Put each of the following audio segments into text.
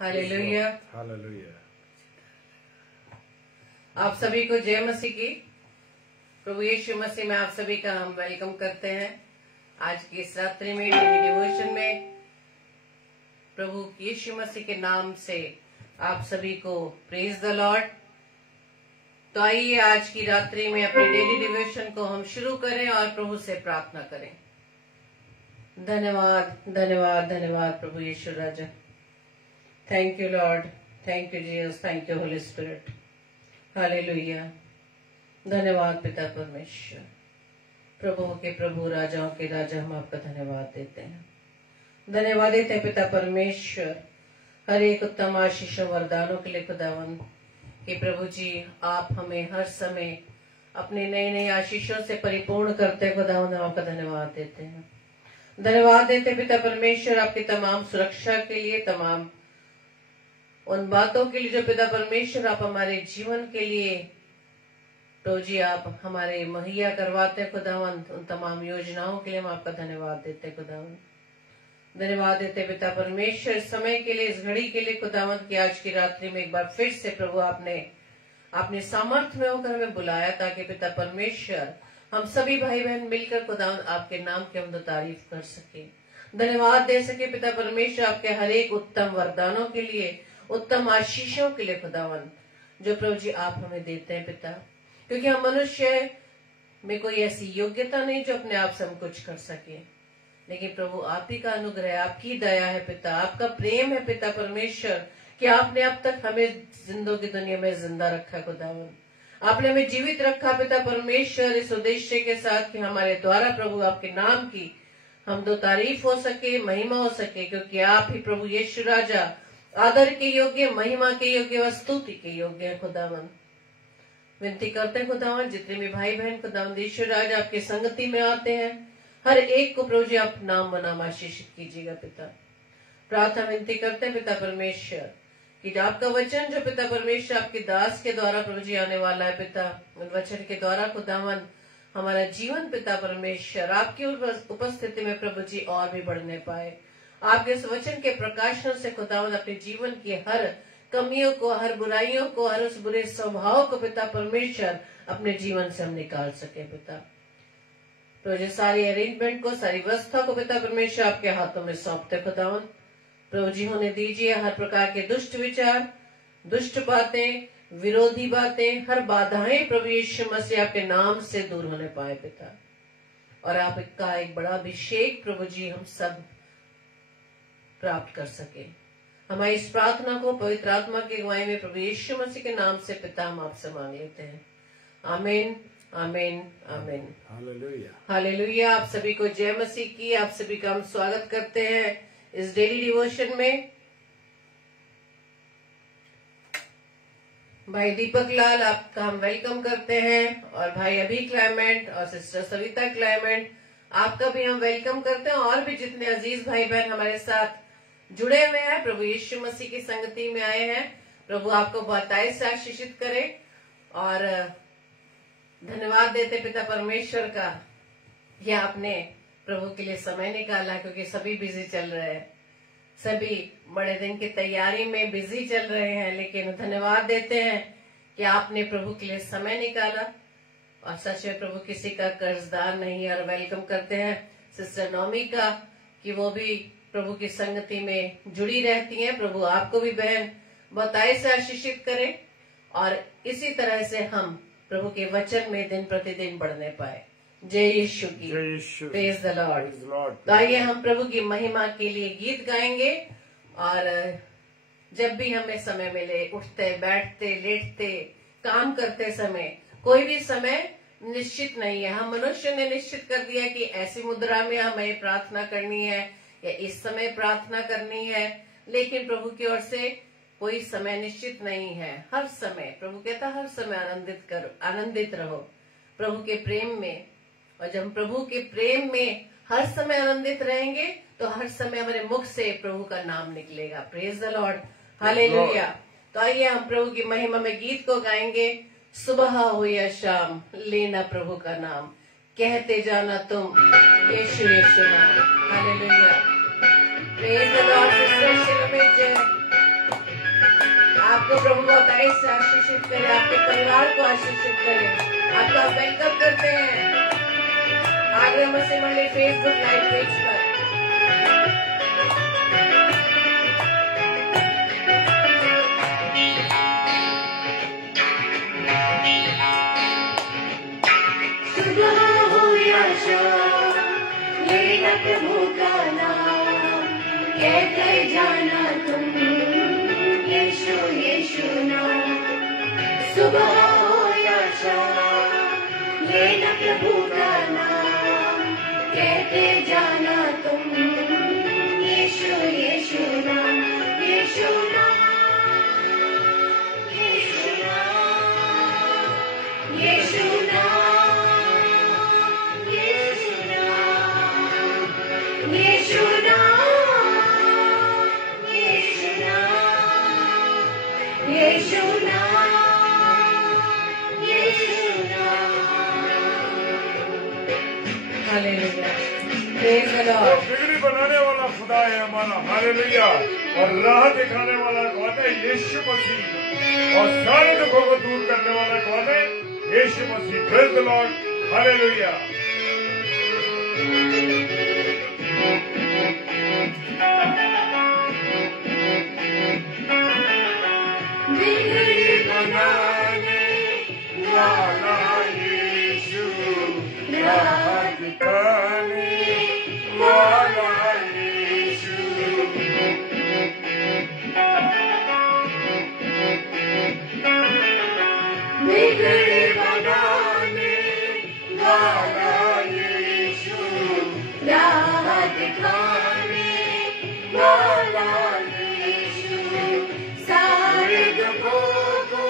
Hallelujah. Hallelujah. आप सभी को जय मसीह की। प्रभु यीशु मसीह में आप सभी का हम वेलकम करते हैं। आज की इस रात्रि में डेली डिवोशन में प्रभु यीशु मसीह के नाम से आप सभी को प्रेज द लॉर्ड। तो आइए आज की रात्रि में अपनी डेली डिवोशन को हम शुरू करें और प्रभु से प्रार्थना करें। धन्यवाद धन्यवाद धन्यवाद प्रभु यीशु राजा। Thank you Lord, thank you Jesus, thank you Holy Spirit. Hallelujah. धन्यवाद पिता परमेश्वर, प्रभुओं के प्रभु राजाओं के राजा, हम आपका धन्यवाद देते हैं। धन्यवाद देते हैं पिता परमेश्वर हर एक उत्तम आशीषों वरदानों के लिए खुदावन कि प्रभु जी आप हमें हर समय अपने नए नए आशीषों से परिपूर्ण करते हैं। खुदावन हम आपका धन्यवाद देते हैं। धन्यवाद देते हैं पिता परमेश्वर आपकी तमाम सुरक्षा के लिए, तमाम उन बातों के लिए जो पिता परमेश्वर आप हमारे जीवन के लिए तो जी आप हमारे मुहैया करवाते हैं खुदावन। उन तमाम योजनाओं के लिए हम आपका धन्यवाद देते हैं खुदावन। धन्यवाद देते हैं पिता परमेश्वर इस समय के लिए, इस घड़ी के लिए खुदावन की आज की रात्रि में एक बार फिर से प्रभु आपने अपने सामर्थ्य में होकर हमें बुलाया ताकि पिता परमेश्वर हम सभी भाई बहन मिलकर खुदावन आपके नाम की हम तारीफ कर सके, धन्यवाद दे सके पिता परमेश्वर आपके हर एक उत्तम वरदानों के लिए, उत्तम आशीषों के लिए खुदावन जो प्रभु जी आप हमें देते हैं पिता। क्योंकि हम मनुष्य में कोई ऐसी योग्यता नहीं जो अपने आप से हम कुछ कर सके, लेकिन प्रभु आप ही का अनुग्रह, आपकी दया है पिता, आपका प्रेम है पिता परमेश्वर कि आपने अब तक हमें जिंदों की दुनिया में जिंदा रखा खुदावन। आपने हमें जीवित रखा पिता परमेश्वर इस उद्देश्य के साथ कि हमारे द्वारा प्रभु आपके नाम की हम दो तारीफ हो सके, महिमा हो सके, क्योंकि आप ही प्रभु यीशु राजा आदर के योग्य, महिमा के योग्य व स्तुति के योग्य है खुदावन। विनती करते हैं खुदावन जितने भी भाई बहन खुदावन यीशु राजा आपकी संगति में आते हैं हर एक को प्रभु जी आप नाम बनाम आशीषित कीजिएगा पिता। प्रार्थना विनती करते हैं पिता परमेश्वर कि आपका वचन जो पिता परमेश्वर आपके दास के द्वारा प्रभु जी आने वाला है पिता, उन वचन के द्वारा खुदावन हमारा जीवन पिता परमेश्वर आपकी उपस्थिति में प्रभु जी और भी बढ़ने पाए। आपके इस वचन के प्रकाशन से खुदावन अपने जीवन की हर कमियों को, हर बुराइयों को, हर उस बुरे स्वभाव को पिता परमेश्वर अपने जीवन से हम निकाल सके पिता। तो जो सारी अरेंजमेंट को, सारी व्यवस्था को पिता परमेश्वर आपके हाथों में सौंपते खुदावन। प्रभु जी होने दीजिए हर प्रकार के दुष्ट विचार, दुष्ट बातें, विरोधी बातें, हर बाधाएं प्रभु यीशु मसीह आपके नाम से दूर होने पाए पिता। और आपका एक बड़ा अभिषेक प्रभु जी हम सब प्राप्त कर सके। हमारी इस प्रार्थना को पवित्र आत्मा की अगुवाई में प्रभु यीशु मसीह के नाम से पिता हम आपसे मांग लेते हैं। आमीन आमीन आमीन। हालेलुया। हालेलुया। आप सभी को जय मसीह की। आप सभी का हम स्वागत करते हैं इस डेली डिवोशन में। भाई दीपक लाल आपका हम वेलकम करते हैं और भाई अभी क्लाइमेंट और सिस्टर सविता क्लाइमेंट आपका भी हम वेलकम करते हैं। और भी जितने अजीज भाई बहन हमारे साथ जुड़े हुए हैं प्रभु यीशु मसीह की संगति में आए हैं, प्रभु आपको बहुतायत से आशीषित करे। और धन्यवाद देते पिता परमेश्वर का कि आपने प्रभु के लिए समय निकाला, क्योंकि सभी बिजी चल रहे हैं, सभी बड़े दिन की तैयारी में बिजी चल रहे हैं, लेकिन धन्यवाद देते हैं कि आपने प्रभु के लिए समय निकाला। और सच में प्रभु किसी का कर्जदार नहीं है। और वेलकम करते हैं सिस्टर नौमी का कि वो भी प्रभु की संगति में जुड़ी रहती हैं। प्रभु आपको भी बहन बहुतायत से आशीषित करे और इसी तरह से हम प्रभु के वचन में दिन प्रतिदिन बढ़ने पाए। जय यीशु की। Praise the Lord. तो आइए हम प्रभु की महिमा के लिए गीत गाएंगे। और जब भी हमें समय मिले, उठते बैठते लेटते काम करते समय, कोई भी समय निश्चित नहीं है। हम मनुष्य ने निश्चित कर दिया कि ऐसी मुद्रा में हमें प्रार्थना करनी है या इस समय प्रार्थना करनी है, लेकिन प्रभु की ओर से कोई समय निश्चित नहीं है। हर समय प्रभु कहता हर समय आनंदित रहो प्रभु के प्रेम में। और जब हम प्रभु के प्रेम में हर समय आनंदित रहेंगे तो हर समय हमारे मुख से प्रभु का नाम निकलेगा। Praise the Lord. हालेलुया। तो आइए हम प्रभु की महिमा में गीत को गाएंगे। सुबह हो या शाम लेना प्रभु का नाम, कहते जाना तुम यीशु यीशु नाम। हालेलुया। Praise the Lord. आपको प्रभु बताए से आशीषित करे, आपके परिवार को आशीषित करे। आपका वेलकम करते हैं आगरा मसीह मंडली फेसबुक लाइव पेज पर। सुबह हो या शाम लेना प्रभु का नाम, कहते जाना तुम यीशु यीशु नाम। सुबह हो या शाम लेना प्रभु का नाम, कहते जाना तुम यीशु यीशु नाम, यीशु नाम, यीशु नाम, यीशु नाम, यीशु नाम, यीशु नाम, यीशु नाम, यीशु नाम, यीशु नाम। हालेलुया, प्रेज द वो लॉर्ड। बिगड़ी बनाने वाला खुदा है हमारा, हालेलुया। और राह दिखाने वाला कौन है? यीशु मसीह। और सारे दुखों को दूर करने वाला कौन है? Yeshu Masih. Praise the Lord, hallelujah. बिगड़ी बनाने वाला यीशु, राह दिखाने वाला यीशु। बिगड़ी बनाने वाला यीशु, राह दिखाने वाला यीशु। सारे दुखों को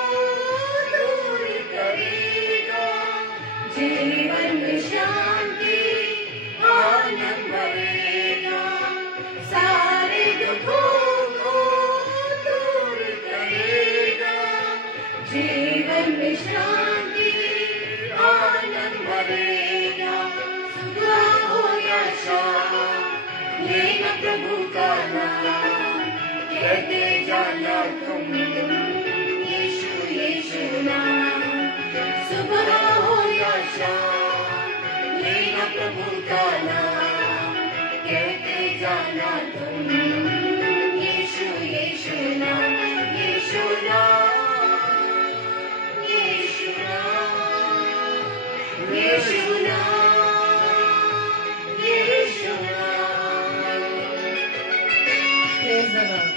दूर करेगा, जीवन में शांति आनंद भरेगा। सारे दुखों को दूर करेगा, जीवन में शांति आनंद भरेगा। सुबह हो या शाम लेना प्रभु का नाम, कहते जाना तुम यीशु यीशु नाम। सुबह हो या शाम लेना प्रभु का नाम, कहते जाना तुम यीशु यीशु नाम, यीशु नाम, यीशु नाम, यीशु नाम, यीशु नाम। Praise the Lord.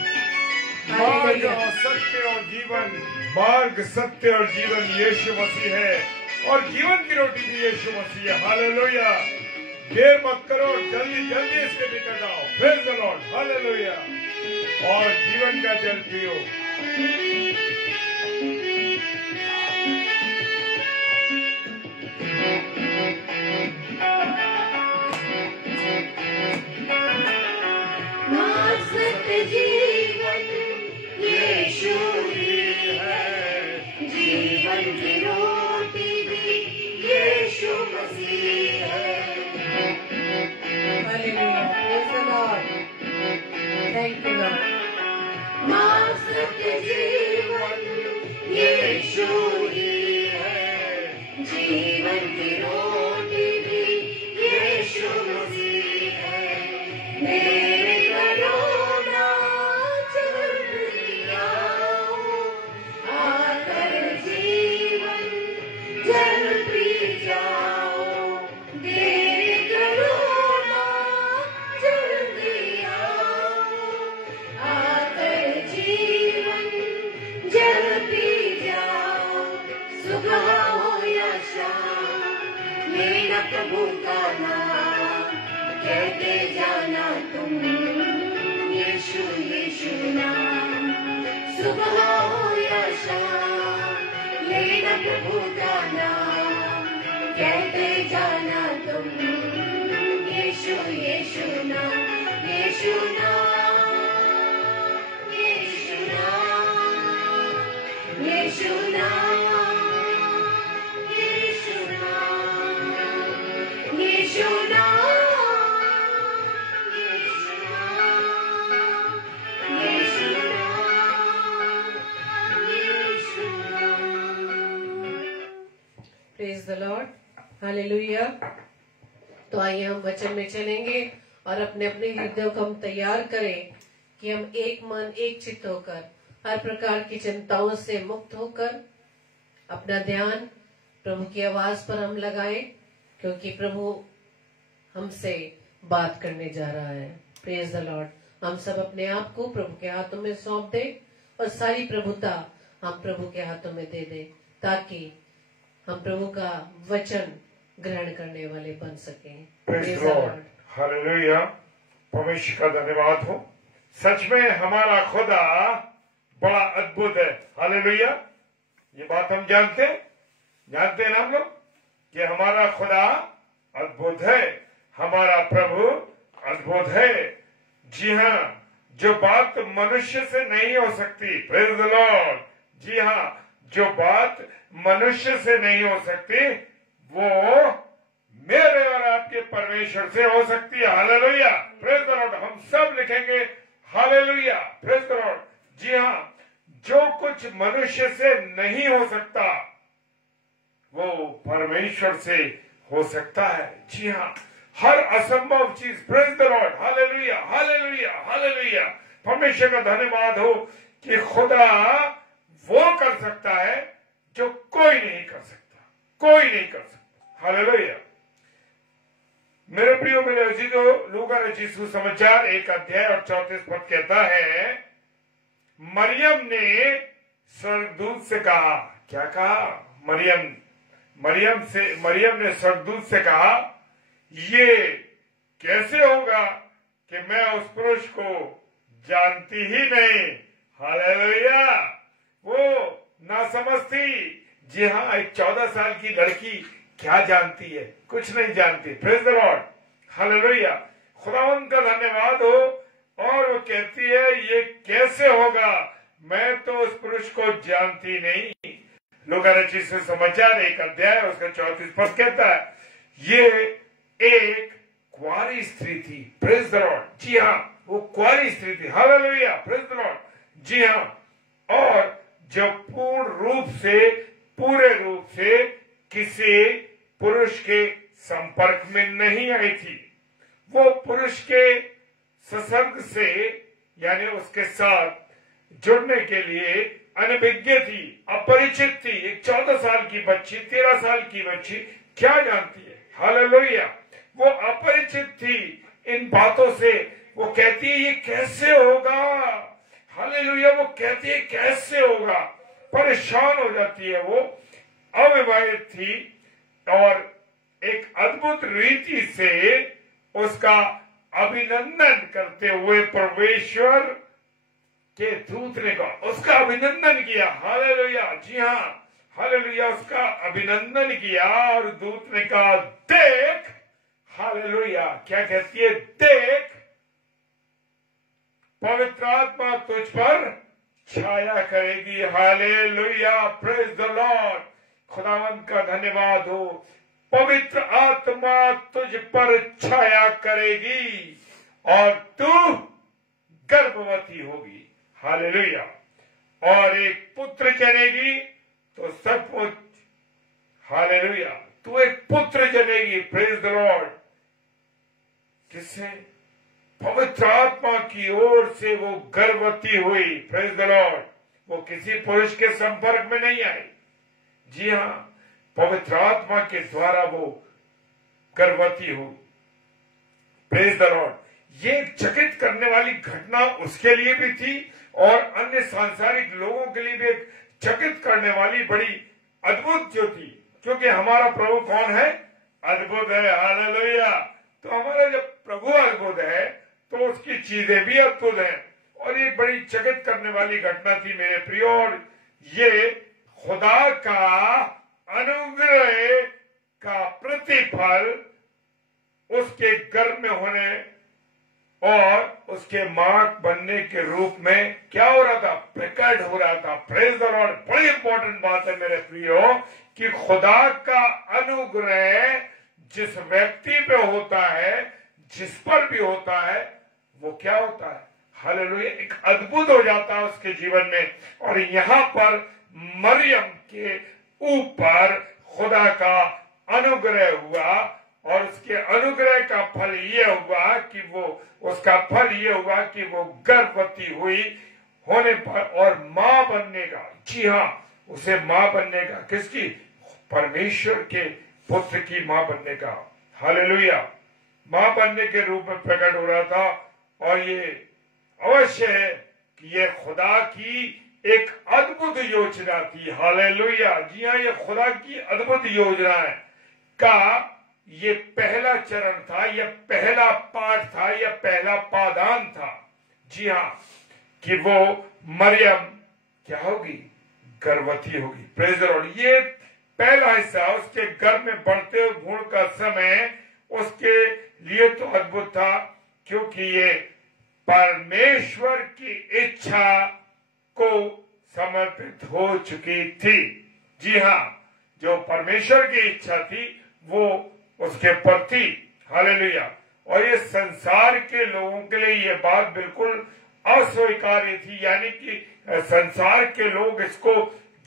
मार्ग हालेलुया, और सत्य और जीवन, मार्ग सत्य और जीवन यीशु मसीह है। और जीवन की रोटी भी यीशु मसीह है, हालेलुया। देर मत करो, जल्दी जल्दी इसके निकट आओ। Praise the Lord, hallelujah. और जीवन का जल पियो। मार्ग सत्य जीवन यीशु ही है, जीवन की रोटी भी यीशु मसीह है। Hallelujah, praise the Lord. Thank you Lord. मार्ग सत्य जीवन यीशु ही है, जीवन की रोटी भी यीशु मसीह है। मेरे करोना चल आओ, आकर जीवन जल पी जाओ। मेरे करोना जल्दी आओ, आकर जीवन जल पी जाओ। सुबह हो या शाम लेना प्रभु का नाम, कहते जाना तुम यीशु यीशु नाम। सुबह हो या शाम लेना प्रभु का नाम, कहते जाना तुम यीशु यीशु नाम, यीशु नाम, यीशु नाम, यीशु नाम, यीशु नाम, यीशु नाम, यीशु नाम, यीशु नाम, द लॉर्ड, हालेलुया। तो आइए हम वचन में चलेंगे और अपने अपने हृदयों को हम तैयार करें कि हम एक मन एक चित्त होकर हर प्रकार की चिंताओं से मुक्त होकर अपना ध्यान प्रभु की आवाज पर हम लगाएं, क्योंकि प्रभु हमसे बात करने जा रहा है। Praise the Lord. हम सब अपने आप को प्रभु के हाथों में सौंप दें और सारी प्रभुता हम प्रभु के हाथों में दे दें, ताकि हम प्रभु का वचन ग्रहण करने वाले बन सकें। Praise Lord, hallelujah. परमेश्वर का धन्यवाद हो। सच में हमारा खुदा बड़ा अद्भुत है। हालेलुया। ये बात हम जानते हैं ना हम लोग कि हमारा खुदा अद्भुत है, हमारा प्रभु अद्भुत है। जी हाँ, जो बात मनुष्य से नहीं हो सकती, प्रेज द लॉर्ड, जी हाँ, जो बात मनुष्य से नहीं हो सकती वो मेरे और आपके परमेश्वर से हो सकती है। Hallelujah, praise the Lord. हम सब लिखेंगे हालेलुया, प्रेज द लॉर्ड। जी हाँ, जो कुछ मनुष्य से नहीं हो सकता वो परमेश्वर से हो सकता है। जी हाँ, हर असंभव चीज, praise the Lord, hallelujah, hallelujah, hallelujah. परमेश्वर का धन्यवाद हो कि खुदा वो कर सकता है जो कोई नहीं कर सकता, कोई नहीं कर सकता। हालेलुया। मेरे प्रियो, मेरे अजीजों, लूका रचित सुसमाचार 1 अध्याय और 34 पद कहता है, मरियम ने स्वर्गदूत से कहा, क्या कहा? मरियम ने स्वर्गदूत से कहा, ये कैसे होगा कि मैं उस पुरुष को जानती ही नहीं। हालेलुया। वो ना समझती। जी हाँ, एक 14 साल की लड़की क्या जानती है? कुछ नहीं जानती। Praise the Lord, hallelujah. खुदावंद का धन्यवाद हो। और वो कहती है, ये कैसे होगा, मैं तो उस पुरुष को जानती नहीं। लूका रचित सुसमाचार 1 अध्याय उसका 34 पद कहता है, ये एक कुंवारी स्त्री थी। Praise the Lord. जी हाँ, वो कुंवारी स्त्री थी। Hallelujah, praise the Lord. जी हाँ, और जो पूरे रूप से किसी पुरुष के संपर्क में नहीं आई थी। वो पुरुष के संसर्ग से यानी उसके साथ जुड़ने के लिए अनभिज्ञ थी, अपरिचित थी। एक 14 साल की बच्ची, 13 साल की बच्ची क्या जानती है? हालेलुया। वो अपरिचित थी इन बातों से। वो कहती है, ये कैसे होगा? हालेलुया। वो कहती है, कैसे होगा? परेशान हो जाती है। वो अविवाहित थी और एक अद्भुत रीति से उसका अभिनंदन करते हुए परमेश्वर के दूत ने उसका अभिनंदन किया। हालेलुया। जी हाँ, हालेलुया। उसका अभिनंदन किया और दूत ने कहा, देख। हालेलुया। क्या कहती है? देख, पवित्र आत्मा तुझ पर छाया करेगी। Hallelujah, praise the Lord. खुदावंद का धन्यवाद हो। पवित्र आत्मा तुझ पर छाया करेगी और तू गर्भवती होगी। हालेलुया। और एक पुत्र जनेगी। तो सचमुच, हालेलुया, तू एक पुत्र जनेगी। Praise the Lord. किससे? पवित्र आत्मा की ओर से वो गर्भवती हुई। Praise the Lord. वो किसी पुरुष के संपर्क में नहीं आई। जी हाँ, पवित्र आत्मा के द्वारा वो गर्भवती हुई। Praise the Lord. ये चकित करने वाली घटना उसके लिए भी थी और अन्य सांसारिक लोगों के लिए भी एक चकित करने वाली बड़ी अद्भुत जो थी, क्योंकि हमारा प्रभु कौन है? अद्भुत है। हालेलुया। तो हमारा जब प्रभु अद्भुत है तो उसकी चीजें भी अद्भुत हैं। और ये बड़ी चकित करने वाली घटना थी मेरे प्रियो। और ये खुदा का अनुग्रह का प्रतिफल उसके गर्भ में होने और उसके मां बनने के रूप में क्या हो रहा था? प्रकट हो रहा था। Praise the Lord. बड़ी इंपॉर्टेंट बात है मेरे प्रियो कि खुदा का अनुग्रह जिस व्यक्ति पे होता है, जिस पर भी होता है, वो क्या होता है? हालेलुया। एक अद्भुत हो जाता है उसके जीवन में। और यहाँ पर मरियम के ऊपर खुदा का अनुग्रह हुआ, और उसके अनुग्रह का फल ये हुआ कि वो गर्भवती हुई होने पर और मां बनने का, जी हाँ, उसे मां बनने का, किसकी? परमेश्वर के पुत्र की मां बनने का, हालेलुया, मां बनने के रूप में प्रकट हो रहा था। और ये अवश्य है कि ये खुदा की एक अद्भुत योजना थी, हालेलुया। जी हाँ, ये खुदा की अद्भुत योजना है का ये पहला चरण था, यह पहला पाठ था, यह पहला पादान था, जी हाँ, कि वो मरियम क्या होगी? गर्भवती होगी। Praise the Lord. ये पहला हिस्सा, उसके गर्भ में बढ़ते हुए भ्रूण का समय उसके लिए तो अद्भुत था, क्योंकि ये परमेश्वर की इच्छा को समर्पित हो चुकी थी। जी हाँ, जो परमेश्वर की इच्छा थी वो उसके पर थी, हालेलुया। और ये संसार के लोगों के लिए ये बात बिल्कुल अस्वीकार्य थी, यानी कि संसार के लोग इसको,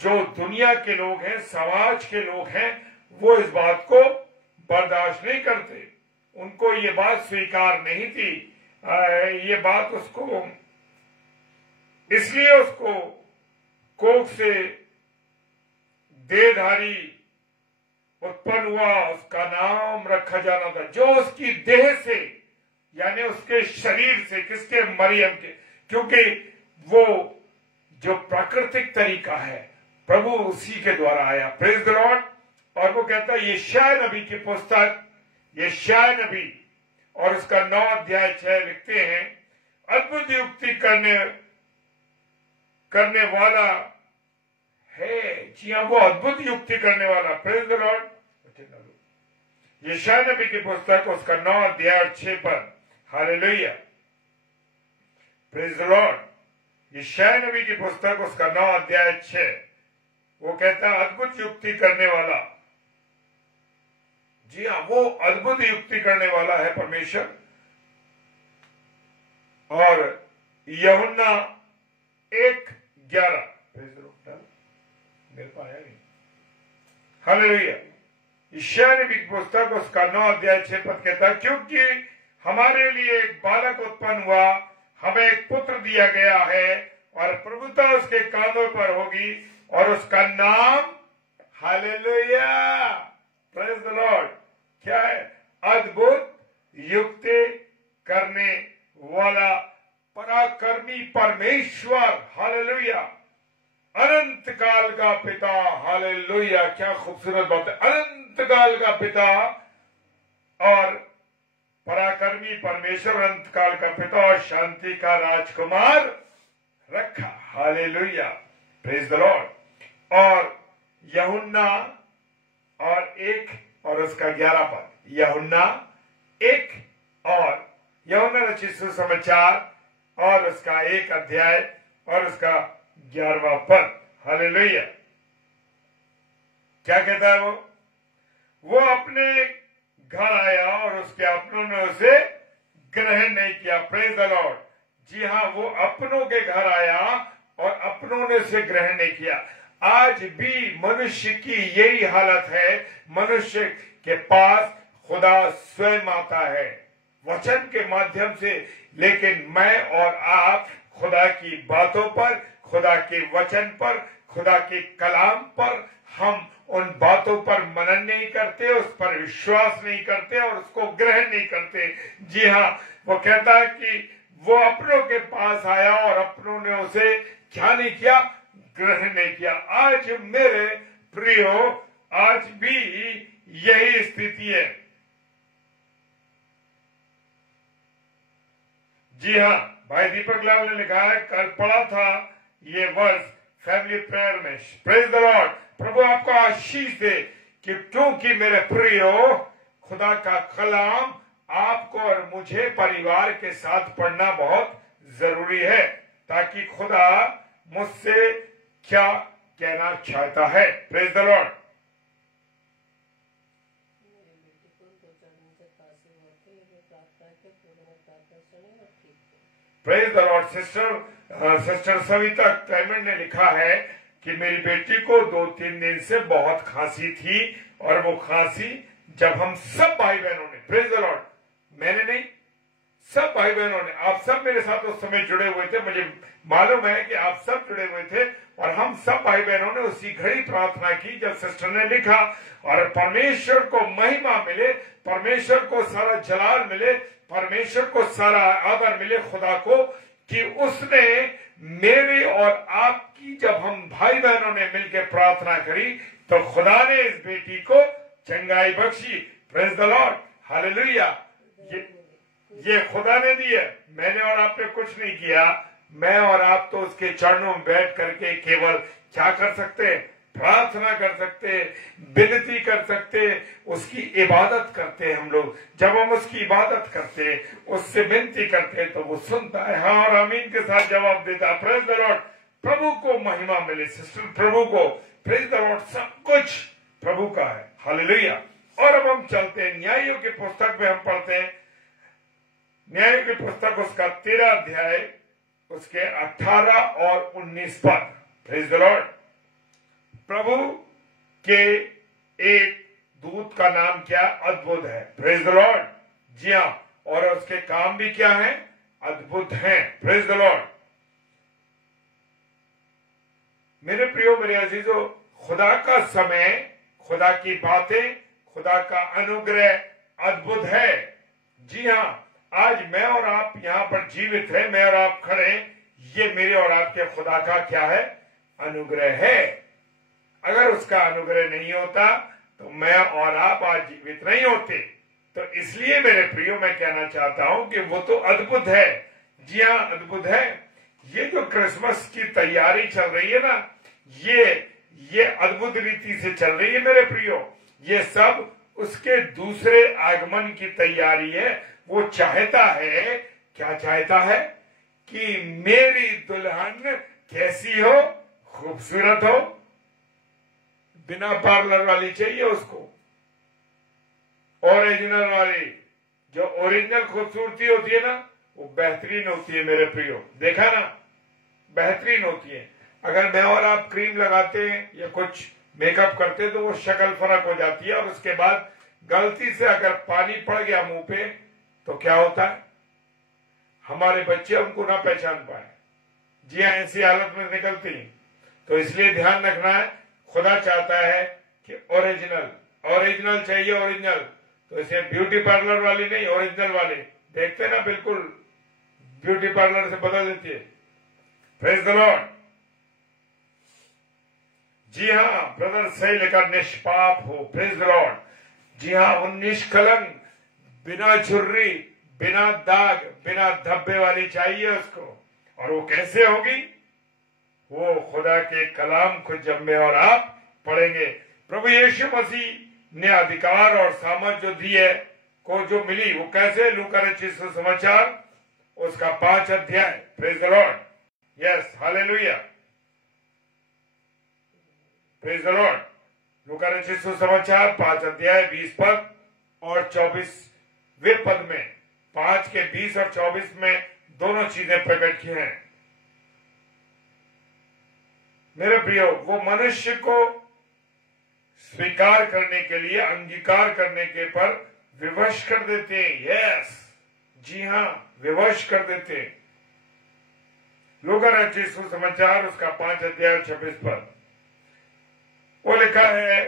जो दुनिया के लोग हैं, समाज के लोग हैं, वो इस बात को बर्दाश्त नहीं करते, उनको ये बात स्वीकार नहीं थी। ये बात उसको, इसलिए उसको कोख से देहधारी उत्पन्न हुआ, उसका नाम रखा जाना था, जो उसकी देह से, यानी उसके शरीर से, किसके? मरियम के, क्योंकि वो जो प्राकृतिक तरीका है प्रभु उसी के द्वारा आया। Praise the Lord. और वो कहता है यशायाह नबी की पुस्तक, यशायाह नबी और उसका 9 अध्याय 6 लिखते हैं, अद्भुत युक्ति करने वाला है। जी हाँ, वो अद्भुत युक्ति करने वाला। Praise the Lord. यशायाह नबी की पुस्तक उसका 9 अध्याय 6 पर, हालेलुया, प्रेज द लॉर्ड। यशायाह नबी की पुस्तक उसका 9 अध्याय 6, वो कहता है अद्भुत युक्ति करने वाला। जी हाँ, वो अद्भुत युक्ति करने वाला है परमेश्वर। और यूहन्ना 1:11, मेरे को आया नहीं, हालेलुया। यशायाह नबी की पुस्तक उसका 9 अध्याय 6 पद कहता है, क्योंकि हमारे लिए एक बालक उत्पन्न हुआ, हमें एक पुत्र दिया गया है, और प्रभुता उसके कांधों पर होगी, और उसका नाम, हालेलुया, प्रेज द लॉर्ड, क्या है? अद्भुत युक्ति करने वाला, पराक्रमी परमेश्वर, हालेलुया, अनंत काल का पिता, हालेलुया। क्या खूबसूरत बात है, अनंत काल का पिता और पराक्रमी परमेश्वर, अनंत काल का पिता और शांति का राजकुमार रखा, हालेलुया, प्रेज द लॉर्ड। और यूहन्ना और 1 और उसका 11 पद, यूहन्ना 1 और यूहन्ना रचित सुसमाचार और उसका 1 अध्याय और उसका 11वां पद, हालेलुया। क्या कहता है वो अपने घर आया और उसके अपनों ने उसे ग्रहण नहीं किया। Praise the Lord. जी हाँ, वो अपनों के घर आया और अपनों ने उसे ग्रहण नहीं किया। आज भी मनुष्य की यही हालत है, मनुष्य के पास खुदा स्वयं आता है वचन के माध्यम से, लेकिन मैं और आप खुदा की बातों पर, खुदा के वचन पर, खुदा के कलाम पर हम उन बातों पर मनन नहीं करते, उस पर विश्वास नहीं करते और उसको ग्रहण नहीं करते। जी हाँ, वो कहता है कि वो अपनों के पास आया और अपनों ने उसे क्या नहीं किया? ग्रहण नहीं किया। आज मेरे प्रियो, आज भी यही स्थिति है। जी हाँ, भाई दीपक लाल ने लिखा है, कल पढ़ा था ये वर्ष फैमिली प्रेयर में। Praise the Lord. प्रभु आपको आशीष दे कि क्योंकि मेरे प्रियो, खुदा का कलाम आपको और मुझे परिवार के साथ पढ़ना बहुत जरूरी है, ताकि खुदा मुझसे क्या कहना चाहता है। Praise the lord. Praise the Lord. Sister Savita Clement ने लिखा है कि मेरी बेटी को 2-3 दिन से बहुत खांसी थी, और वो खांसी जब हम सब भाई बहनों ने, प्रेज द लॉर्ड, मैंने नहीं, सब भाई बहनों ने, आप सब मेरे साथ उस समय जुड़े हुए थे, मुझे मालूम है कि आप सब जुड़े हुए थे, और हम सब भाई बहनों ने उसी घड़ी प्रार्थना की जब सिस्टर ने लिखा, और परमेश्वर को महिमा मिले, परमेश्वर को सारा जलाल मिले, परमेश्वर को सारा आदर मिले खुदा को, कि उसने मेरे और आपकी, जब हम भाई बहनों ने मिलकर प्रार्थना करी तो खुदा ने इस बेटी को चंगाई बख्शी। Praise the Lord, hallelujah. ये खुदा ने दी है, मैंने और आपने कुछ नहीं किया। मैं और आप तो उसके चरणों में बैठ करके केवल क्या कर सकते, प्रार्थना कर सकते, विनती कर सकते, उसकी इबादत करते। हम लोग जब हम उसकी इबादत करते, उससे विनती करते, तो वो सुनता है, हाँ और आमीन के साथ जवाब देता। प्रेज द लॉर्ड, प्रभु को महिमा मिले सिस्टर, प्रभु को, प्रेज द लॉर्ड, सब कुछ प्रभु का है, हालेलुया। और अब हम चलते हैं न्यायों की पुस्तक में, हम पढ़ते हैं न्यायों की पुस्तक, उसका 13 अध्याय, उसके 18 और 19 पद। Praise the Lord. प्रभु के एक दूत का नाम क्या, अद्भुत है। प्रेज द लॉर्ड, जी हाँ, और उसके काम भी क्या है, अद्भुत हैं। Praise the Lord. मेरे प्रियो, मेरे अजीजों, खुदा का समय, खुदा की बातें, खुदा का अनुग्रह अद्भुत है। जी हाँ, आज मैं और आप यहाँ पर जीवित हैं, मैं और आप खड़े, ये मेरे और आपके खुदा का क्या है, अनुग्रह है। अगर उसका अनुग्रह नहीं होता तो मैं और आप आज जीवित नहीं होते। तो इसलिए मेरे प्रियो, मैं कहना चाहता हूं कि वो तो अद्भुत है। जी हाँ, अद्भुत है। ये जो क्रिसमस की तैयारी चल रही है ना, ये अद्भुत रीति से चल रही है मेरे प्रियो। ये सब उसके दूसरे आगमन की तैयारी है। वो चाहता है, क्या चाहता है, कि मेरी दुल्हन कैसी हो, खूबसूरत हो, बिना पार्लर वाली चाहिए उसको, ओरिजिनल वाली। जो ओरिजिनल खूबसूरती होती है ना, वो बेहतरीन होती है मेरे प्रियो, देखा ना, बेहतरीन होती है। अगर मैं और आप क्रीम लगाते हैं या कुछ मेकअप करते हैं तो वो शक्ल फर्क हो जाती है, और उसके बाद गलती से अगर पानी पड़ गया मुंह पे तो क्या होता है, हमारे बच्चे उनको ना पहचान पाए। जी हाँ, ऐसी हालत में निकलती। तो इसलिए ध्यान रखना है, खुदा चाहता है कि ओरिजिनल चाहिए, ओरिजिनल। तो इसे ब्यूटी पार्लर वाली नहीं, ओरिजिनल वाली। देखते ना, बिल्कुल ब्यूटी पार्लर से बदल देती है। Praise the Lord. जी हाँ ब्रदर, सही लिखा, निष्पाप हो। Praise the Lord. जी हाँ, वो निष्कलंक, बिना झुर्री, बिना दाग, बिना धब्बे वाली चाहिए उसको। और वो कैसे होगी, वो खुदा के कलाम को जब मैं और आप पढ़ेंगे। प्रभु यीशु मसीह ने अधिकार और सामर्थ जो दी है, को जो मिली, वो कैसे, लूका रचित सुसमाचार उसका 5 अध्याय। Praise the Lord, yes, hallelujah, praise the Lord. लूका रचित सुसमाचार 5 अध्याय 20 पद और 24वें पद में, 5 के 20 और 24 में दोनों चीजें प्रकट की हैं। मेरे प्रियो, वो मनुष्य को स्वीकार करने के लिए, अंगीकार करने के पर विवश कर देते हैं। यस, जी हाँ, विवश कर देते हैं। लूका रचित सुसमाचार उसका 5 अध्याय 26 पद, वो लिखा है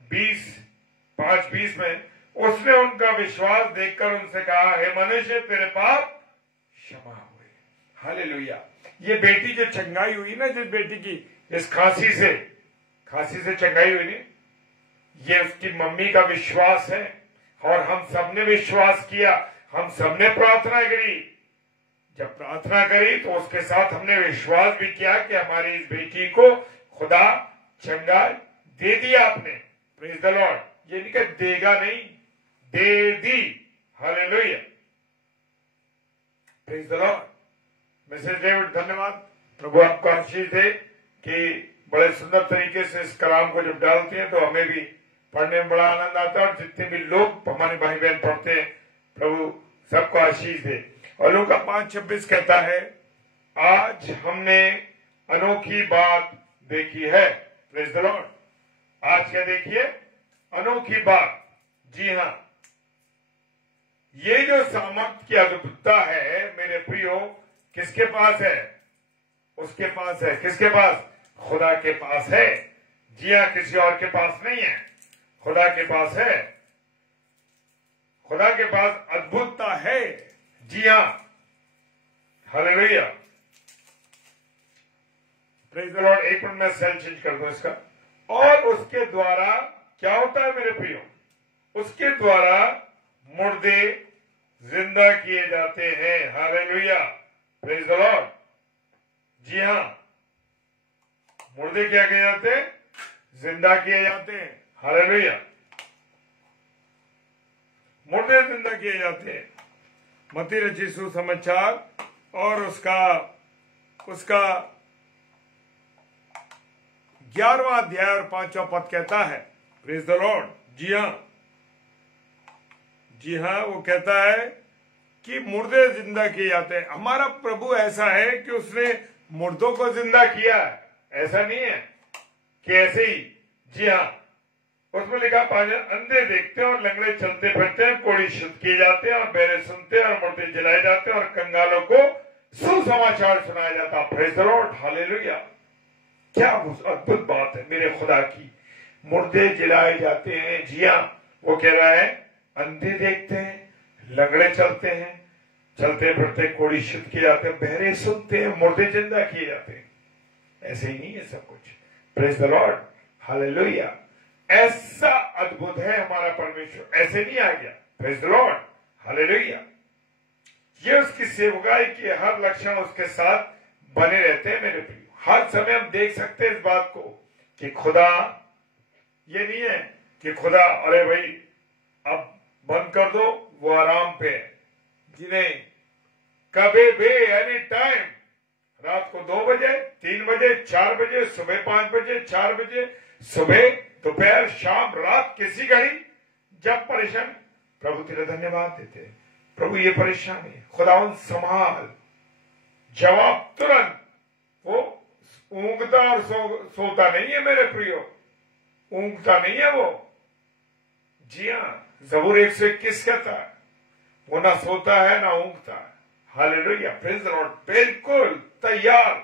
5:20 में, उसने उनका विश्वास देखकर उनसे कहा, हे मनुष्य, तेरे पाप क्षमा हुए। हालेलुया। ये बेटी जो चंगाई हुई ना, जिस बेटी की इस खांसी से चंगाई हुई नहीं, ये उसकी मम्मी का विश्वास है। और हम सबने विश्वास किया, हम सबने प्रार्थना करी। जब प्रार्थना करी तो उसके साथ हमने विश्वास भी किया कि हमारी इस बेटी को खुदा चंगाई दे दिया आपने। Praise the Lord. ये नहीं कि देगा, नहीं, दे दी। Hallelujah, praise the Lord. Mrs David, धन्यवाद। प्रभु आपको आशीष दे कि बड़े सुंदर तरीके से इस कलाम को जब डालते हैं तो हमें भी पढ़ने में बड़ा आनंद आता है। और जितने भी लोग हमारे भाई बहन पढ़ते हैं, प्रभु सबको आशीष दे। और लूका 5:26 कहता है, आज हमने अनोखी बात देखी है। Praise the Lord. आज क्या देखिए, अनोखी बात। जी हाँ, ये जो सामर्थ्य की अद्भुतता है मेरे प्रियो, किसके पास है? उसके पास है। किसके पास? खुदा के पास है। जी हाँ, किसी और के पास नहीं है, खुदा के पास है। खुदा के पास अद्भुतता है। जी हाँ, हालेलुया, प्रेज द लॉर्ड। एक मिनट में सेल चेंज कर दूं इसका। और उसके द्वारा क्या होता है मेरे प्रियो? उसके द्वारा मुर्दे जिंदा किए जाते हैं। Hallelujah, praise the Lord. जी हाँ, मुर्दे क्या किए जाते हैं? जिंदा किए जाते हैं। हालेलुया, मुर्दे जिंदा किए जाते हैं। मत्ती रचित सुसमाचार और उसका 11वां अध्याय और 5वां पद कहता है, प्रेज द लॉर्ड। जी हाँ, वो कहता है कि मुर्दे जिंदा किए जाते हैं। हमारा प्रभु ऐसा है कि उसने मुर्दों को जिंदा किया है, ऐसा नहीं है कि ऐसे ही। जी हाँ, उसमें लिखा, अंधे देखते हैं और लंगड़े चलते फिरते हैं, कोढ़ी शुद्ध किए जाते हैं और बहरे सुनते हैं और मुर्दे जलाए जाते हैं और कंगालों को सुसमाचार सुनाया जाता है। Praise the Lord, hallelujah. क्या अद्भुत बात है मेरे खुदा की। मुर्दे जलाए जाते हैं। जी हाँ, वो कह रहा है, अंधे देखते हैं, लंगड़े चलते हैं, चलते फिरते कोढ़ी शुद्ध किए जाते हैं, बहरे सुनते हैं, मुर्दे जिंदा किए जाते हैं। ऐसे ही नहीं है सब कुछ। Praise the Lord, hallelujah. ऐसा अद्भुत है हमारा परमेश्वर, ऐसे नहीं आ गया। Praise the Lord, hallelujah. ये उसकी सेवकाई की हर लक्षण उसके साथ बने रहते हैं मेरे प्रिय। हर समय हम देख सकते हैं इस बात को कि खुदा, ये नहीं है कि खुदा अरे भाई अब बंद कर दो, वो आराम पे है। जी नहीं, कभी भी एनी टाइम, रात को 2 बजे, 3 बजे, 4 बजे, सुबह 5 बजे, 4 बजे, सुबह, दोपहर, शाम, रात, किसी घड़ी जब परेशान, प्रभु तेरा धन्यवाद देते। प्रभु ये परेशानी, खुदावन संभाल, जवाब तुरंत। वो ऊंघता और सोता नहीं है मेरे प्रियो, ऊंघता नहीं है वो। जी हाँ, ज़बूर 121 कहता है, वो ना सोता है ना ऊंघता है। Hallelujah, praise the Lord. बिल्कुल तैयार।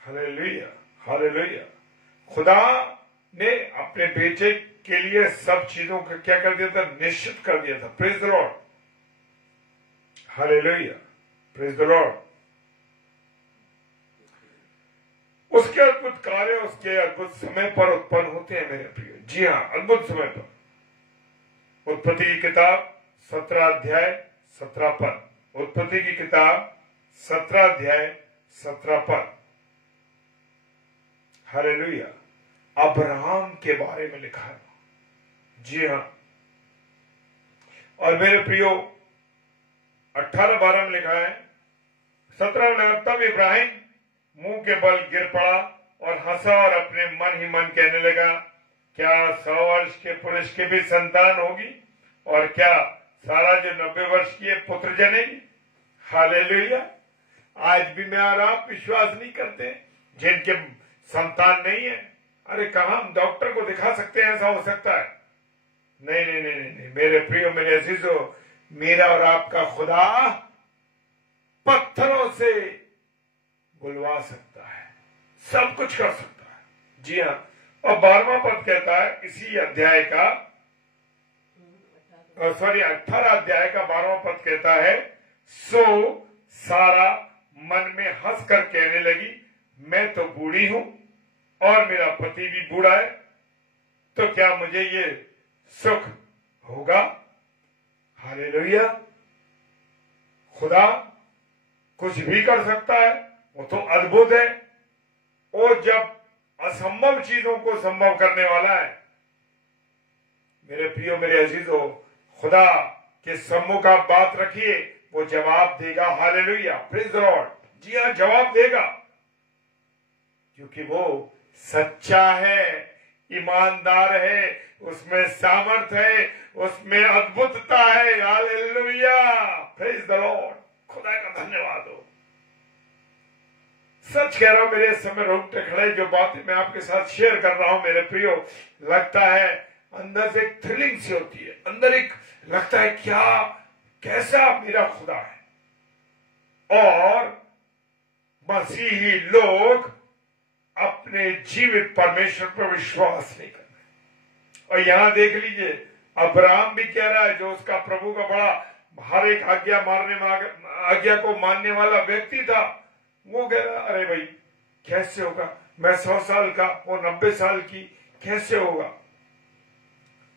Hallelujah, hallelujah. खुदा ने अपने बेटे के लिए सब चीजों का क्या कर दिया था? निश्चित कर दिया था। Praise the Lord, hallelujah, praise the Lord. उसके अद्भुत कार्य उसके अद्भुत समय पर उत्पन्न होते हैं मेरे प्रिय। जी हाँ, अद्भुत समय पर। उत्पत्ति की किताब 17 अध्याय 17 पद। उत्पत्ति की किताब 17 अध्याय 17 पद। हालेलुया। अब्राहम के बारे में लिखा है। जी हाँ, और मेरे प्रियो 18-12 में लिखा है, 17 में, तब इब्राहिम मुंह के बल गिर पड़ा और हंसा और अपने मन ही मन कहने लगा, क्या 100 वर्ष के पुरुष की भी संतान होगी? और क्या सारा जो 90 वर्ष की है पुत्र जनेगी? हालेलुया। आज भी मैं और आप विश्वास नहीं करते जिनके संतान नहीं है। अरे कहां हम डॉक्टर को दिखा सकते हैं ऐसा हो सकता है? नहीं नहीं नहीं नहीं, नहीं। मेरे प्रियो, मेरे अजीजों, मेरा और आपका खुदा पत्थरों से बुलवा सकता है, सब कुछ कर सकता है। जी हाँ, और 12वां पद कहता है इसी अध्याय का, 18 अध्याय का 12वां पद कहता है, सो सारा मन में हंस कर कहने लगी, मैं तो बूढ़ी हूं और मेरा पति भी बूढ़ा है, तो क्या मुझे ये सुख होगा? हालेलुया। खुदा कुछ भी कर सकता है, वो तो अद्भुत है। वो जब असंभव चीजों को संभव करने वाला है। मेरे प्रियो, मेरे अजीजों, खुदा के सम्मुख आप बात रखिए, वो जवाब देगा। Hallelujah, praise the Lord. जी हाँ, जवाब देगा, क्योंकि वो सच्चा है, ईमानदार है, उसमें सामर्थ है, उसमें अद्भुतता है। Hallelujah, praise the Lord. खुदा का धन्यवाद। बढ़ा दो। सच कह रहा हूं, मेरे समय रोकते खड़े जो बातें मैं आपके साथ शेयर कर रहा हूं मेरे प्रियो, लगता है अंदर से एक थ्रिलिंग सी होती है, अंदर एक लगता है क्या कैसा मेरा खुदा है। और मसीही लोग अपने जीवित परमेश्वर पर विश्वास नहीं कर रहे। और यहां देख लीजिए, अब्राहम भी कह रहा है, जो उसका प्रभु का बड़ा हर एक आज्ञा को मानने वाला व्यक्ति था, वो कह रहा अरे भाई कैसे होगा, मैं 100 साल का, वो 90 साल की, कैसे होगा।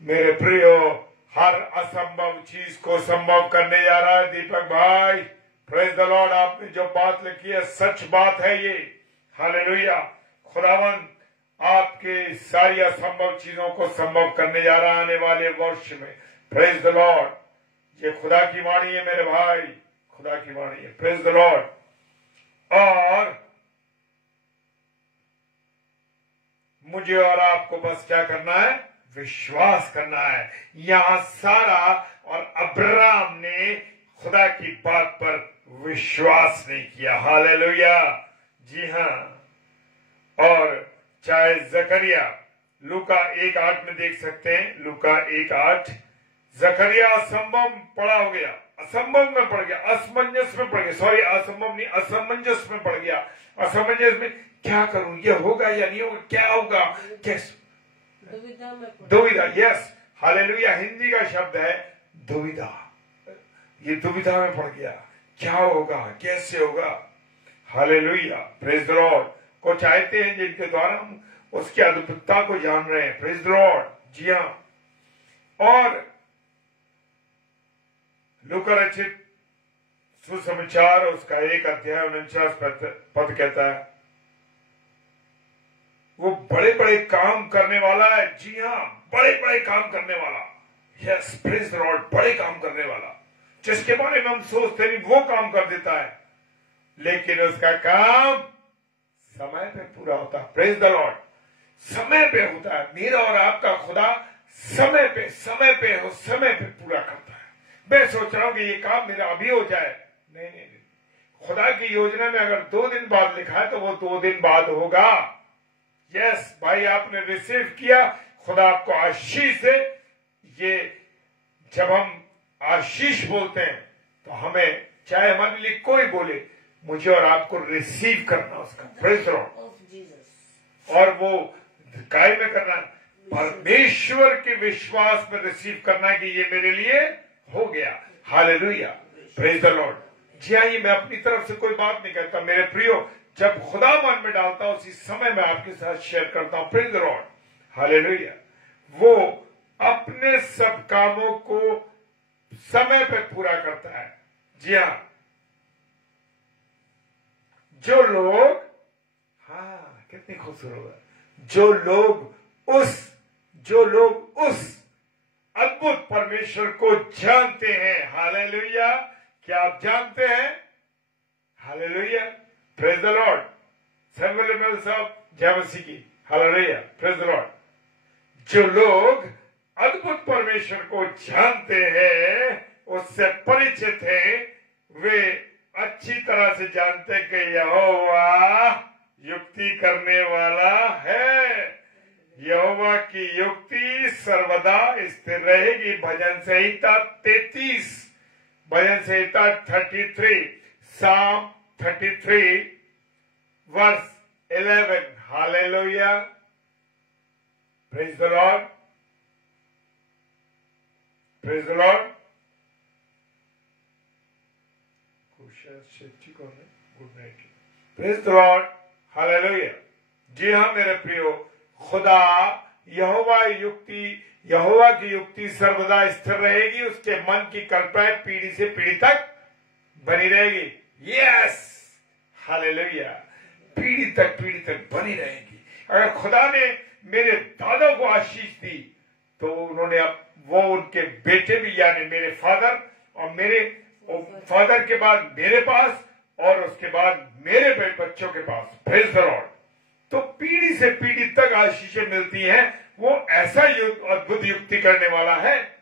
मेरे प्रियो, हर असंभव चीज को संभव करने जा रहा है दीपक भाई। Praise the Lord. आपने जो बात लिखी है सच बात है ये। हालेलुया। खुदावन आपके सारी असंभव चीजों को संभव करने जा रहा है आने वाले वर्ष में। Praise the Lord. ये खुदा की वाणी है मेरे भाई, खुदा की वाणी है। Praise the Lord. और मुझे और आपको बस क्या करना है, विश्वास करना है। यहां सारा और अब्राहम ने खुदा की बात पर विश्वास नहीं किया। हालेलुया। जी हां। और चाहे जकरिया, लूका 1:8 में देख सकते हैं, लूका 1:8, जकरिया असंभव पड़ा हो गया, असंभव में पड़ गया, असमंजस में पड़ गया, सॉरी असंभव नहीं, असमंजस में पड़ गया। असमंजस में क्या करूं, ये होगा या नहीं होगा, क्या होगा, कैसे, दुविधा। Yes, hallelujah. हिंदी का शब्द है दुविधा। ये दुविधा में पड़ गया, क्या होगा, कैसे होगा। हालेलुया। Praise the Lord. कुछ आयतें हैं जिनके द्वारा हम उसकी अद्भुतता को जान रहे हैं। Praise the Lord. जी हां। और लूका रचित सुसमाचार उसका 1:49 पद कहता है, वो बड़े बड़े काम करने वाला है। जी हां, बड़े बड़े काम करने वाला। Yes, praise the Lord. बड़े काम करने वाला, जिसके बारे में हम सोचते नहीं वो काम कर देता है, लेकिन उसका काम समय पे पूरा होता है। Praise the Lord. समय पे होता है। मेरा और आपका खुदा समय पे पूरा करता है। मैं सोच रहा हूं कि ये काम मेरा अभी हो जाए, नहीं नहीं नहीं। खुदा की योजना में अगर 2 दिन बाद लिखा है तो वो 2 दिन बाद होगा। यस भाई, आपने रिसीव किया, खुदा आपको आशीष दे। ये जब हम आशीष बोलते हैं तो हमें, चाहे हमारे लिए कोई बोले, मुझे और आपको रिसीव करना उसका। Praise the Lord. और वो काय में करना, परमेश्वर के विश्वास में रिसीव करना कि ये मेरे लिए हो गया। हालेलुया। Praise the Lord. जी हाँ, ये मैं अपनी तरफ से कोई बात नहीं कहता मेरे प्रियो, जब खुदा मन में डालता हूं उसी समय मैं आपके साथ शेयर करता हूं। Praise the Lord. हालेलुया। वो अपने सब कामों को समय पे पूरा करता है। जी हाँ, जो लोग, हाँ कितनी खूबसूरत है, जो लोग उस अद्भुत परमेश्वर को जानते हैं। हालेलुया। क्या आप जानते हैं? Hallelujah. Praise the Lord. Samuel साहब जय मसीह की। हालेलुया। Praise the Lord. जो लोग अद्भुत परमेश्वर को जानते हैं, उससे परिचित हैं, वे अच्छी तरह से जानते हैं कि यहोवा युक्ति करने वाला है। यहोवा की युक्ति सर्वदा स्थिर रहेगी। भजन संहिता 33, भजन संहिता 33, psalm 33 verse 11। Hallelujah. Praise the lord. Praise the lord. Good night. Praise the Lord. Hallelujah. जी हाँ मेरे प्रियो, खुदा यहोवा की युक्ति सर्वदा स्थिर रहेगी। उसके मन की कल्पनाएं पीढ़ी से पीढ़ी तक बनी रहेगी। Yes, hallelujah. पीढ़ी तक बनी रहेगी। अगर खुदा ने मेरे दादा को आशीष दी तो उन्होंने वो उनके बेटे भी, यानी मेरे फादर, और मेरे फादर के बाद मेरे पास, और उसके बाद मेरे बच्चों के पास। Praise the Lord. तो पीढ़ी से पीढ़ी तक आशीषें मिलती हैं। वो ऐसा अद्भुत युक्ति करने वाला है।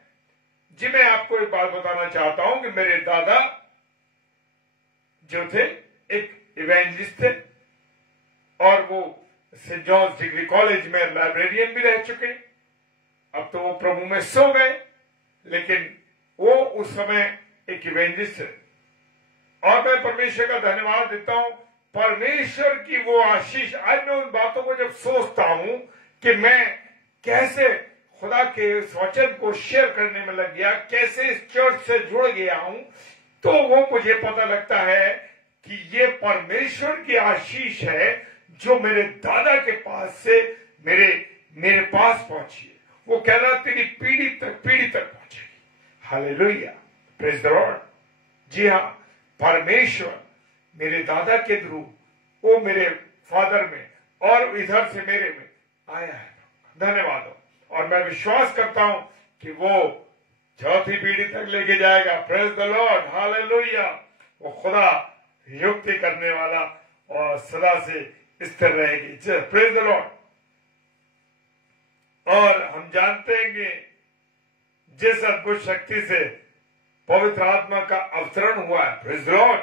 जी मैं आपको एक बात बताना चाहता हूं कि मेरे दादा जो थे, एक इवेंजलिस्ट थे और वो सेंट जॉन्स डिग्री कॉलेज में लाइब्रेरियन भी रह चुके। अब तो वो प्रभु में सो गए, लेकिन वो उस समय एक इवेंजलिस्ट थे। और मैं परमेश्वर का धन्यवाद देता हूं, परमेश्वर की वो आशीष। आज मैं उन बातों को जब सोचता हूं कि मैं कैसे खुदा के वचन को शेयर करने में लग गया, कैसे इस चर्च से जुड़ गया हूं, तो वो मुझे पता लगता है कि ये परमेश्वर की आशीष है जो मेरे दादा के पास से मेरे पास पहुंची है। वो कह रहा तेरी पीढ़ी तक पहुंचेगी। Hallelujah, praise the Lord. जी हाँ, परमेश्वर मेरे दादा के थ्रू वो मेरे फादर में और इधर से मेरे में आया है। धन्यवाद हो। और मैं विश्वास करता हूं कि वो चौथी पीढ़ी तक लेके जाएगा। Praise the Lord, hallelujah. वो खुदा युक्ति करने वाला और सदा से स्थिर रहेगी। Praise the Lord. और हम जानते हैं कि जिस अद्भुत शक्ति से पवित्र आत्मा का अवतरण हुआ है, प्रेज द लॉर्ड,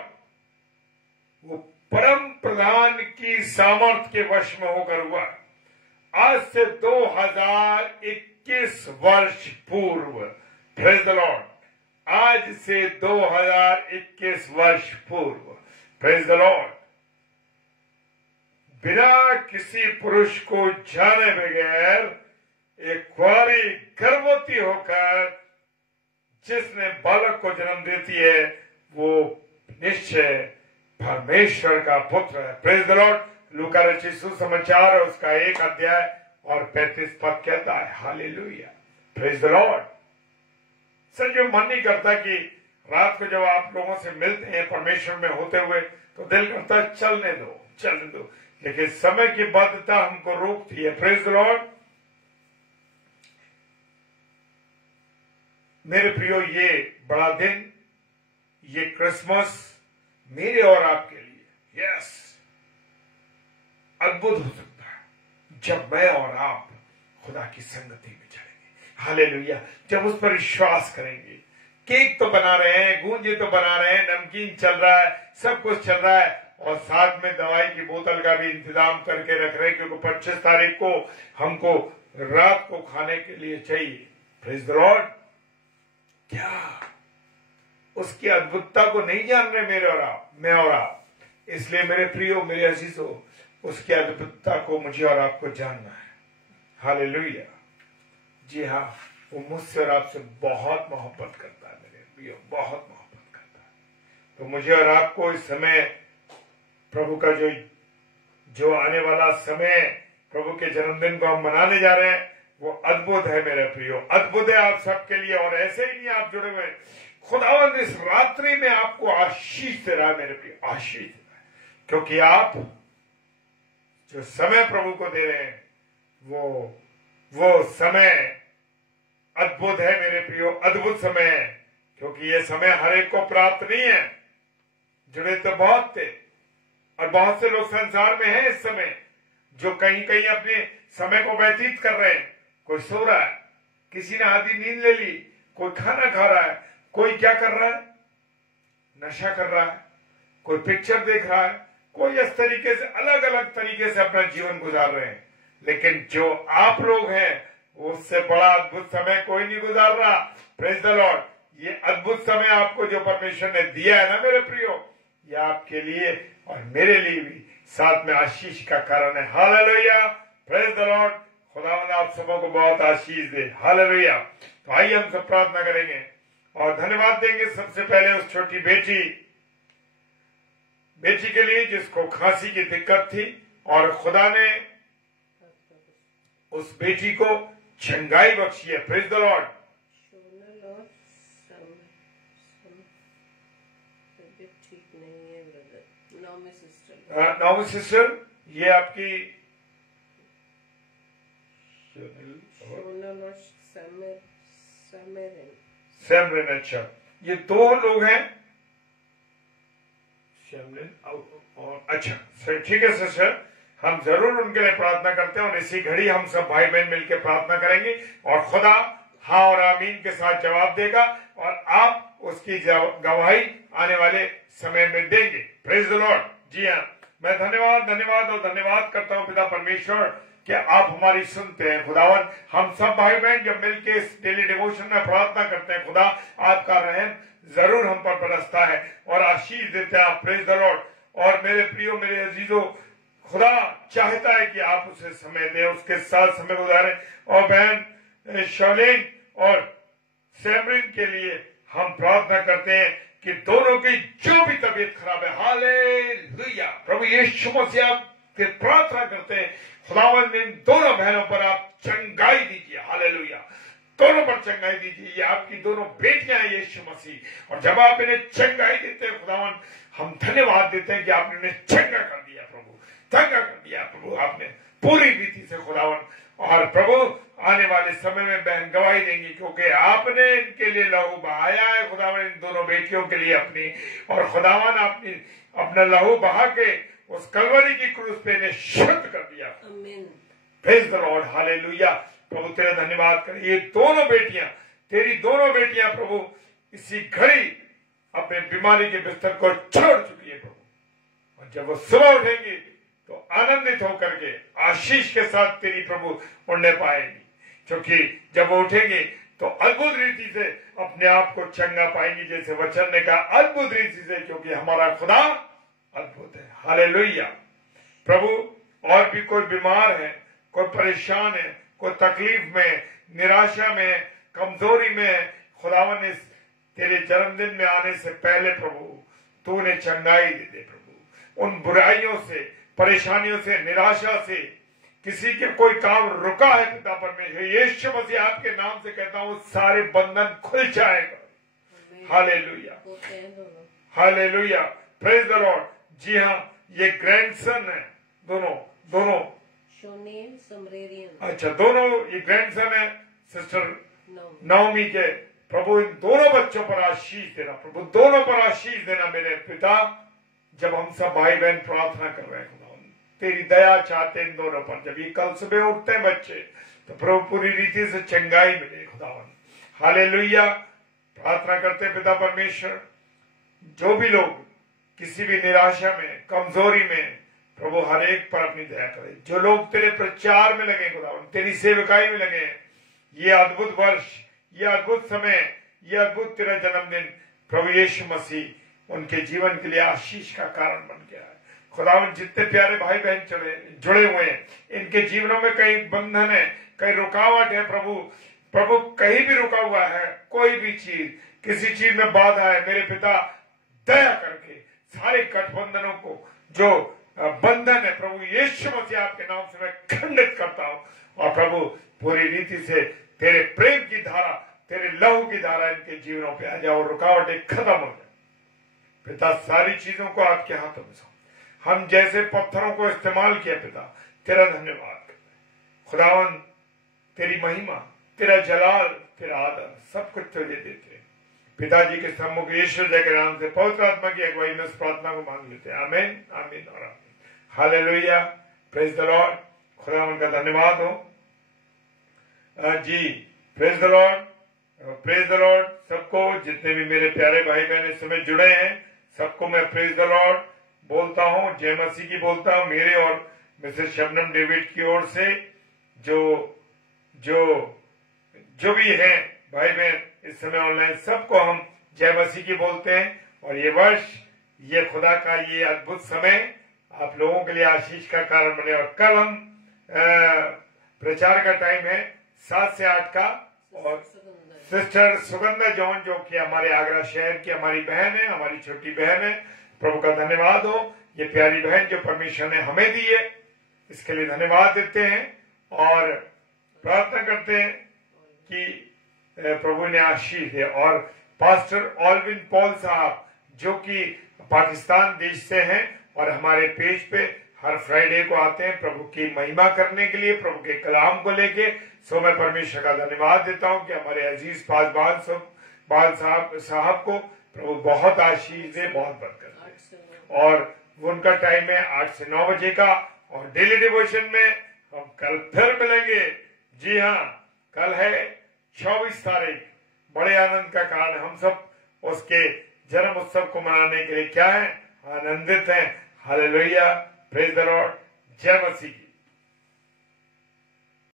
वो परम प्रधान की सामर्थ के वश में होकर हुआ है। आज से 2021 वर्ष पूर्व, प्रेज द लॉर्ड, आज से 2021 वर्ष पूर्व, प्रेज द लॉर्ड, बिना किसी पुरुष को जाने बगैर एक कुंवारी गर्भवती होकर जिसने बालक को जन्म देती है, वो निश्चय परमेश्वर का पुत्र है। Praise the Lord. लूका रचित सुसमाचार उसका 1 अध्याय और 35 पद कहता है, hallelujah, praise the Lord. Sir, जो मन नहीं करता कि रात को जब आप लोगों से मिलते हैं परमेश्वर में होते हुए, तो दिल करता है चलने दो, लेकिन समय की बाध्यता हमको रोकती है। Praise the Lord. मेरे प्रियो, ये बड़ा दिन, ये क्रिसमस मेरे और आपके लिए यस अद्भुत हो सकता है जब मैं और आप खुदा की संगति में चलेंगे। हालेलुया। जब उस पर विश्वास करेंगे। केक तो बना रहे हैं, गूंजे तो बना रहे हैं, नमकीन चल रहा है, सब कुछ चल रहा है, और साथ में दवाई की बोतल का भी इंतजाम करके रख रहे हैं, क्योंकि 25 तारीख को हमको रात को खाने के लिए चाहिए। Praise the Lord. क्या उसकी अद्भुतता को नहीं जान रहे मेरे और आप, मैं और आप? इसलिए मेरे प्रियो, मेरे अजीजों, उसकी अद्भुतता को मुझे और आपको जानना है। हालेलुया। जी हाँ, वो मुझसे और आपसे बहुत मोहब्बत करता है मेरे प्रियो, बहुत मोहब्बत करता है। तो मुझे और आपको इस समय प्रभु का जो आने वाला समय, प्रभु के जन्मदिन को हम मनाने जा रहे हैं, वो अद्भुत है मेरे प्रियो, अद्भुत है आप सबके लिए। और ऐसे ही नहीं आप जुड़े हुए, खुदावंद इस रात्रि में आपको आशीष दे रहा है मेरे प्रियो, आशीष दे रहा है, क्योंकि आप जो समय प्रभु को दे रहे हैं वो समय अद्भुत है मेरे प्रियो, अद्भुत समय है। क्योंकि ये समय हर एक को प्राप्त नहीं है। जुड़े तो बहुत थे, और बहुत से लोग संसार में हैं इस समय जो कहीं कहीं अपने समय को व्यतीत कर रहे हैं। कोई सो रहा है, किसी ने आधी नींद ले ली, कोई खाना खा रहा है, कोई क्या कर रहा है, नशा कर रहा है, कोई पिक्चर देख रहा है, कोई इस तरीके से अलग अलग तरीके से अपना जीवन गुजार रहे हैं। लेकिन जो आप लोग हैं, उससे बड़ा अद्भुत समय कोई नहीं गुजार रहा। Praise the Lord. ये अद्भुत समय आपको जो परमेश्वर ने दिया है ना मेरे प्रियो, ये आपके लिए और मेरे लिए भी साथ में आशीष का कारण है। Hallelujah, praise the Lord. खुदावंद आप सबों को बहुत आशीष दे। हालेलुया। तो आइए हम सब प्रार्थना करेंगे और धन्यवाद देंगे सबसे पहले उस छोटी बेटी के लिए जिसको खांसी की दिक्कत थी, और खुदा ने उस बेटी को चंगाई बख्शी है। Praise the Lord. ठीक नहीं है ब्रदर, नॉर्मल सिस्टर, ये आपकी सैमरन। अच्छा, ये 2 लोग हैं, और अच्छा सर, ठीक है सिस्टर, हम जरूर उनके लिए प्रार्थना करते हैं, और इसी घड़ी हम सब भाई बहन मिलकर प्रार्थना करेंगे, और खुदा हाँ और आमीन के साथ जवाब देगा, और आप उसकी गवाही आने वाले समय में देंगे। Praise the Lord. जी हाँ, मैं धन्यवाद और धन्यवाद करता हूँ पिता परमेश्वर कि आप हमारी सुनते हैं खुदावन। हम सब भाई बहन जब मिलकर इस डेली डिवोशन में प्रार्थना करते हैं, खुदा आपका रहम जरूर हम पर बरसता है और आशीष देते हैं आप। Praise the Lord. और मेरे प्रियो, मेरे अजीजों, खुदा चाहता है कि आप उसे समय दें, उसके साथ समय गुजारें। और बहन शर्लिन और सैमरिन के लिए हम प्रार्थना करते हैं कि दोनों की जो भी तबीयत खराब है, हालेलुया, प्रभु यीशु मसीह आपके प्रार्थना करते हैं खुदावंद इन दोनों बहनों पर आप चंगाई दीजिए। हालेलुया, दोनों पर चंगाई दीजिए। ये आपकी दोनों बेटियां हैं यीशु मसीह, और जब आप इन्हें चंगाई देते हैं खुदावन, हम धन्यवाद देते हैं कि आपने इन्हें चंगा कर दिया प्रभु, चंगा कर दिया प्रभु आपने पूरी रीति से खुदावन। और प्रभु आने वाले समय में बहन गवाही देंगी क्योंकि आपने इनके लिए लहू बहाया है खुदावन, इन दोनों बेटियों के लिए अपनी। और खुदावन आपने अपना लहू बहा के उस कलवरी की क्रूस पे इन्हें शुद्ध कर दिया। Praise the Lord. हालेलुया, प्रभु तेरा धन्यवाद करें। ये दोनों बेटियां, तेरी दोनों बेटियां प्रभु इसी घड़ी अपने बीमारी के बिस्तर को छोड़ चुकी है प्रभु, और जब वो सुबह उठेंगी तो आनंदित होकर के आशीष के साथ तेरी प्रभु उड़ने पाएंगी, क्योंकि जब वो उठेंगे तो अद्भुत रीति से अपने आप को चंगा पाएंगी, जैसे वचन ने कहा अद्भुत रीति से, क्योंकि हमारा खुदा अद्भुत है। हालेलुया प्रभु। और भी कोई बीमार है, कोई परेशान है, कोई तकलीफ में, निराशा में, कमजोरी में, खुदावन इस तेरे जन्मदिन में आने से पहले प्रभु तू उन्हें चंगाई दे दे प्रभु। उन बुराइयों से, परेशानियों से, निराशा से, किसी के कोई काम रुका है पिता परमेश्वर, यीशु मसीह आपके नाम से कहता हूँ सारे बंधन खुल जाएगा। Hallelujah, hallelujah, praise the Lord. जी हाँ, ये ग्रैंडसन है, दोनों अच्छा, दोनों ये ग्रैंडसन है सिस्टर नवमी के। प्रभु इन दोनों बच्चों पर आशीष देना प्रभु, दोनों पर आशीष देना मेरे पिता। जब हम सब भाई बहन प्रार्थना कर रहे हैं खुदा, तेरी दया चाहते इन दोनों पर। जब ये कल सुबह उठते हैं बच्चे, तो प्रभु पूरी रीति से चंगाई मिले खुदावन। हालेलुया, प्रार्थना करते पिता परमेश्वर, जो भी लोग किसी भी निराशा में, कमजोरी में, प्रभु हर एक पर अपनी दया करे। जो लोग तेरे प्रचार में लगे खुदावन, तेरी सेवकाई में लगे, ये अद्भुत वर्ष, ये अद्भुत समय, ये अद्भुत तेरा जन्मदिन प्रभु यीशु मसीह उनके जीवन के लिए आशीष का कारण बन गया है खुदावन। जितने प्यारे भाई बहन जुड़े हुए हैं, इनके जीवनों में कई बंधन है, कई रुकावट है प्रभु, प्रभु कहीं भी रुका हुआ है, कोई भी चीज, किसी चीज में बाधा है, मेरे पिता दया करके सारे गठबंधनों को, जो बंधन है प्रभु यीशु मसीह आपके नाम से मैं खंडित करता हूं। और प्रभु पूरी रीति से तेरे प्रेम की धारा, तेरे लहू की धारा इनके जीवनों पे आ जाओ, रुकावटें खत्म हो जाए पिता। सारी चीजों को आपके हाथों में सौंप। हम जैसे पत्थरों को इस्तेमाल किया पिता, तेरा धन्यवाद खुदावन। तेरी महिमा, तेरा जलाल, तेरा आदर सब कुछ तुझे देते हैं पिताजी के सम्मुख यीशु जय के नाम से पवित्र आत्मा की अगुवाई में इस प्रार्थना को मांग लेते हैं। आमीन, आमीन और आमीन। Hallelujah, praise the lord. खुदावन का धन्यवाद हो जी। Praise the lord, praise the lord. सबको, जितने भी मेरे प्यारे भाई बहन इस समय जुड़े हैं, सबको मैं प्रेज द लॉर्ड बोलता हूँ, जय मसीह की बोलता हूँ। मेरे और मिसेस शबनम डेविड की ओर से जो भी हैं भाई बहन इस समय ऑनलाइन, सबको हम जय मसीह की बोलते हैं। और ये वर्ष, ये खुदा का ये अद्भुत समय आप लोगों के लिए आशीष का कारण बने। और कल हम प्रचार का टाइम है 7 से 8 का, और सिस्टर सुगंधा जॉन जो कि हमारे आगरा शहर की हमारी बहन है, हमारी छोटी बहन है, प्रभु का धन्यवाद हो। ये प्यारी बहन जो परमेश्वर ने हमें दी है, इसके लिए धन्यवाद देते हैं और प्रार्थना करते हैं कि प्रभु ने आशीष दे। और पास्टर ऑलविन पॉल साहब जो कि पाकिस्तान देश से हैं और हमारे पेज पे हर फ्राइडे को आते हैं प्रभु की महिमा करने के लिए, प्रभु के कलाम को लेके। सो मैं परमेश्वर का धन्यवाद देता हूं कि हमारे अजीज पासबाल साहब को प्रभु बहुत आशीष दे, बहुत बरकत दे। और उनका टाइम है 8 से 9 बजे का, और डेली डिवोशन में हम कल फिर मिलेंगे। जी हाँ, कल है 24 तारीख, बड़े आनंद का कारण हम सब उसके जन्म उत्सव को मनाने के लिए क्या है, आनंदित हैं। हालेलुया, प्रेज द लॉर्ड, जय मसीह।